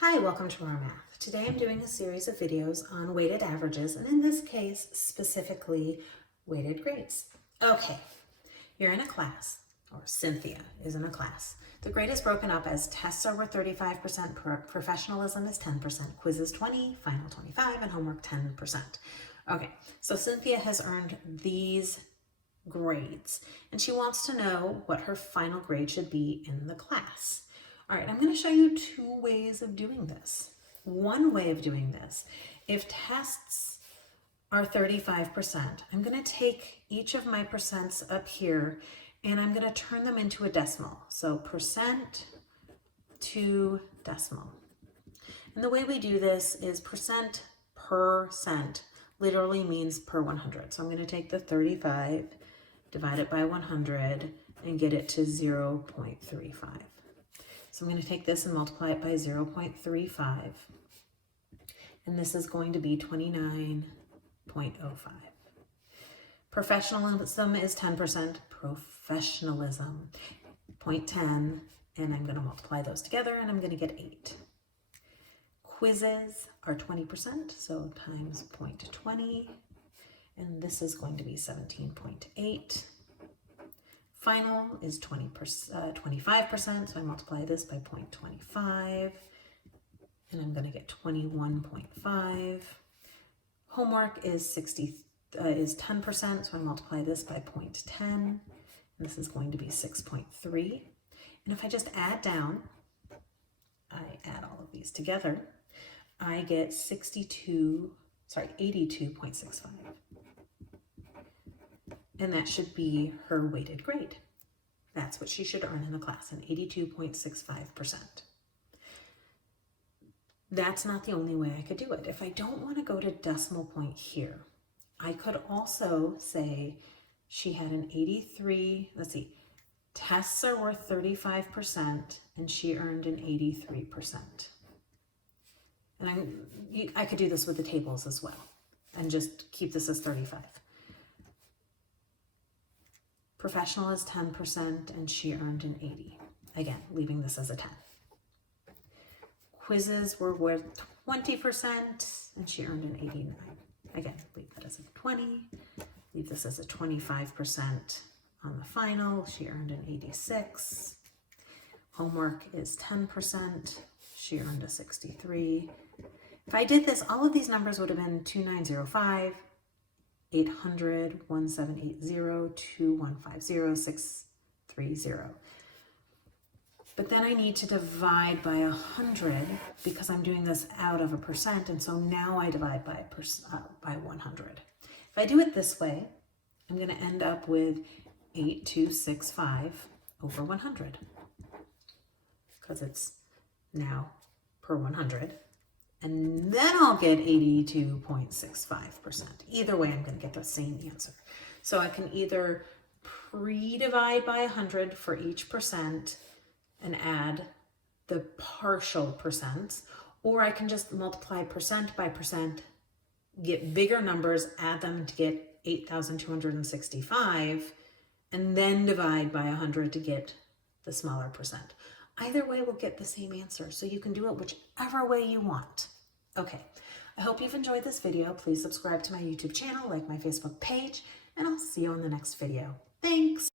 Hi, welcome to our math. Today I'm doing a series of videos on weighted averages, and in this case, specifically weighted grades. Okay, you're in a class, or Cynthia is in a class. The grade is broken up as tests are worth 35%, professionalism is 10%, quizzes 20, final 25, and homework 10%. Okay, so Cynthia has earned these grades, and she wants to know what her final grade should be in the class. All right, I'm going to show you two ways of doing this. One way of doing this, if tests are 35%, I'm going to take each of my percents up here and I'm going to turn them into a decimal. So percent to decimal. And the way we do this is percent per cent literally means per 100. So I'm going to take the 35, divide it by 100, and get it to 0.35. So I'm going to take this and multiply it by 0.35. And this is going to be 29.05. Professionalism is 10%. Professionalism, 0.10. And I'm going to multiply those together and I'm going to get 8. Quizzes are 20%, so times 0.20. And this is going to be 17.8. Final is 25%, so I multiply this by 0.25, and I'm going to get 21.5. Homework is 10%, so I multiply this by 0.10, and this is going to be 6.3. And if I just add down, I add all of these together, I get 82.65. And that should be her weighted grade. That's what she should earn in the class, an 82.65%. That's not the only way I could do it. If I don't want to go to decimal point here, I could also say she had an 83, tests are worth 35% and she earned an 83%. And I could do this with the tables as well and just keep this as 35. Professional is 10% and she earned an 80. Again, leaving this as a 10. Quizzes were worth 20% and she earned an 89. Again, leave that as a 20. Leave this as a 25% on the final. She earned an 86. Homework is 10%. She earned a 63. If I did this, all of these numbers would have been 2905, 800, 1780, 2150, 630. But then I need to divide by 100 because I'm doing this out of a percent, and so now I divide by 100. If I do it this way, I'm going to end up with 8265 over 100 because it's now per 100. And then I'll get 82.65%. Either way, I'm going to get the same answer. So I can either pre-divide by 100 for each percent and add the partial percents, or I can just multiply percent by percent, get bigger numbers, add them to get 8,265, and then divide by 100 to get the smaller percent. Either way, we'll get the same answer, so you can do it whichever way you want. Okay, I hope you've enjoyed this video. Please subscribe to my YouTube channel, like my Facebook page, and I'll see you on the next video. Thanks!